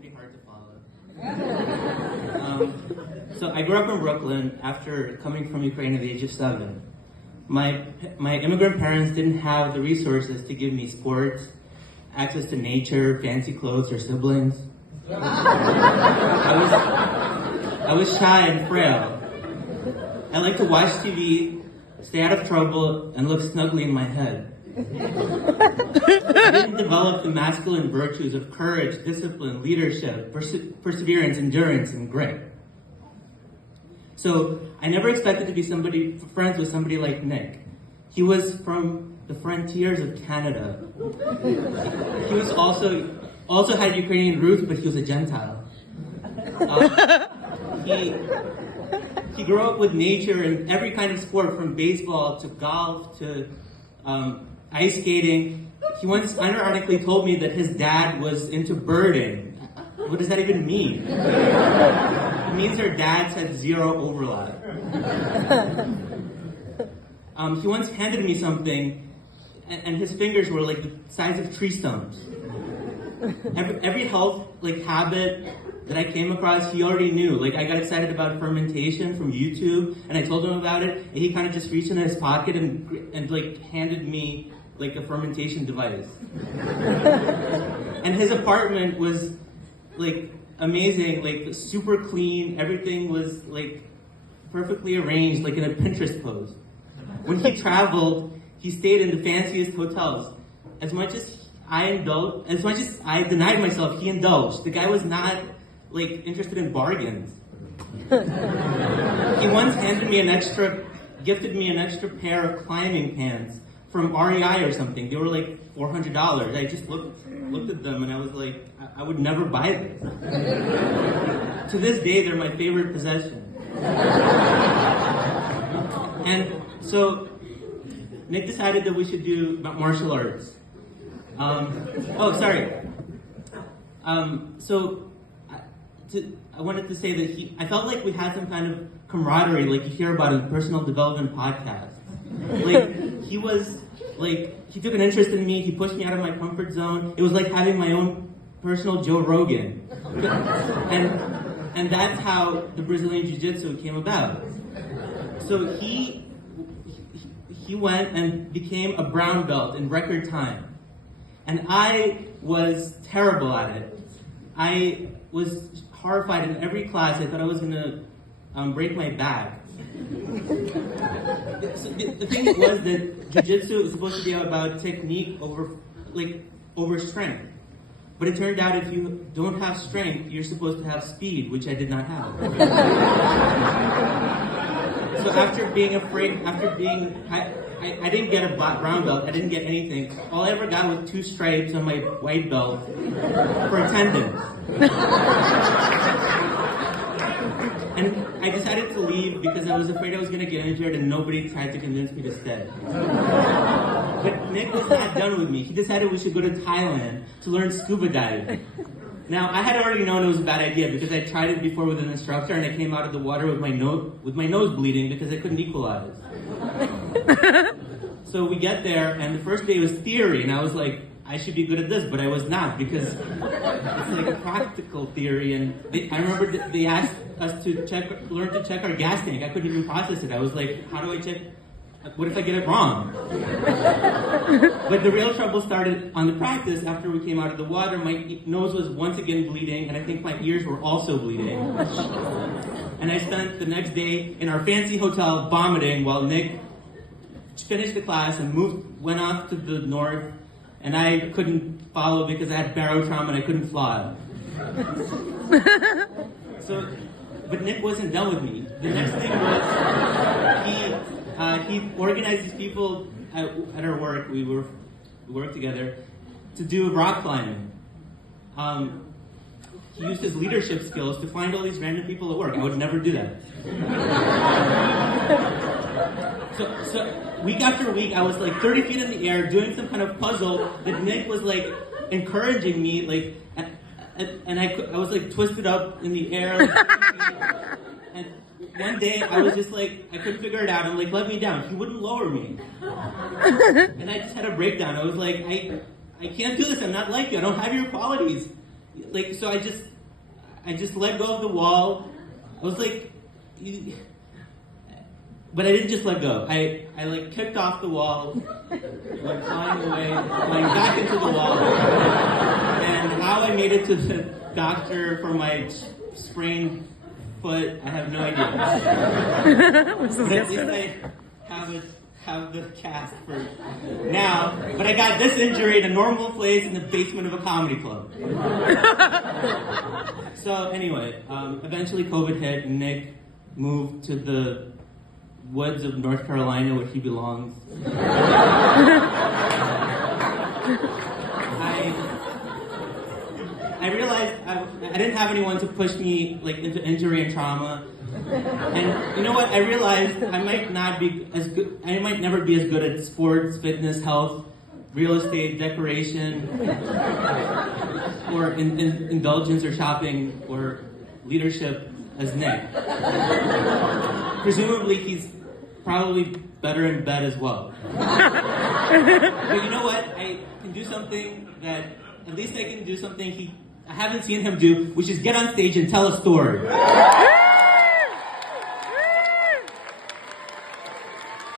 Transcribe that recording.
be hard to follow. So I grew up in Brooklyn after coming from Ukraine at the age of 7. My immigrant parents didn't have the resources to give me sports, access to nature, fancy clothes, or siblings. I was shy and frail. I liked to watch TV, stay out of trouble, and look snugly in my head. I didn't develop the masculine virtues of courage, discipline, leadership, perseverance, endurance, and grit. So I never expected to be friends with somebody like Nick. He was from the frontiers of Canada. He was also had Ukrainian roots, but he was a Gentile. He grew up with nature and every kind of sport, from baseball to golf to ice skating. He once unironically told me that his dad was into birding. What does that even mean? It means their dads had zero overlap. He once handed me something, and his fingers were like the size of tree stumps. Every health habit that I came across, he already knew. Like, I got excited about fermentation from YouTube, and I told him about it, and he kind of just reached into his pocket and handed me a fermentation device. And his apartment was amazing, super clean. Everything was perfectly arranged, in a Pinterest pose. When he traveled, he stayed in the fanciest hotels. As much as I denied myself, he indulged. The guy was not interested in bargains. He once gifted me an extra pair of climbing pants from REI or something. They were $400. I just looked at them and I was like, I would never buy this. To this day, they're my favorite possession. And so Nick decided that we should do martial arts. I wanted to say that I felt like we had some kind of camaraderie, like you hear about in personal development podcasts. He took an interest in me. He pushed me out of my comfort zone. It was like having my own personal Joe Rogan. And that's how the Brazilian Jiu-Jitsu came about. So he went and became a brown belt in record time. And I was terrible at it. I was horrified in every class. I thought I was going to break my back. The thing was that jiu-jitsu is supposed to be about technique over strength. But it turned out if you don't have strength, you're supposed to have speed, which I did not have. So I didn't get a brown belt, I didn't get anything. All I ever got was 2 stripes on my white belt for attendance. And I decided to leave because I was afraid I was going to get injured and nobody tried to convince me to stay. But Nick was not done with me. He decided we should go to Thailand to learn scuba diving. Now, I had already known it was a bad idea because I tried it before with an instructor and I came out of the water with my nose bleeding because I couldn't equalize. So we get there and the first day was theory and I was like, I should be good at this, but I was not because it's a practical theory. And I remember they asked us to learn to check our gas tank. I couldn't even process it. I was like, how do I check? What if I get it wrong? But the real trouble started on the practice. After we came out of the water, my nose was once again bleeding, and I think my ears were also bleeding. And I spent the next day in our fancy hotel vomiting while Nick finished the class and went off to the north. And I couldn't follow because I had barotrauma and I couldn't fly. But Nick wasn't done with me. The next thing was he organized these people at our work. We worked together to do rock climbing. He used his leadership skills to find all these random people at work. I would never do that. So week after week, I was 30 feet in the air doing some kind of puzzle that Nick was encouraging me, and I was twisted up in the air. And one day I was just I couldn't figure it out. I'm let me down. He wouldn't lower me. And I just had a breakdown. I was I can't do this. I'm not like you. I don't have your qualities. Like, so I just let go of the wall. I was like, but I didn't just let go. I like kicked off the wall, went flying away, flying back into the wall. And how I made it to the doctor for my sprained foot, I have no idea. But at least I have the cast for now. But I got this injury in a normal place in the basement of a comedy club. So anyway, eventually COVID hit and Nick moved to the woods of North Carolina where he belongs. I realized I didn't have anyone to push me like into injury and trauma. And you know what? I realized I might not be as good. I might never be as good at sports, fitness, health, real estate, decoration, or indulgence or shopping or leadership as Nick. Presumably, he's probably better in bed as well. But you know what? I can do something that at least I can do something I haven't seen him do, which is get on stage and tell a story.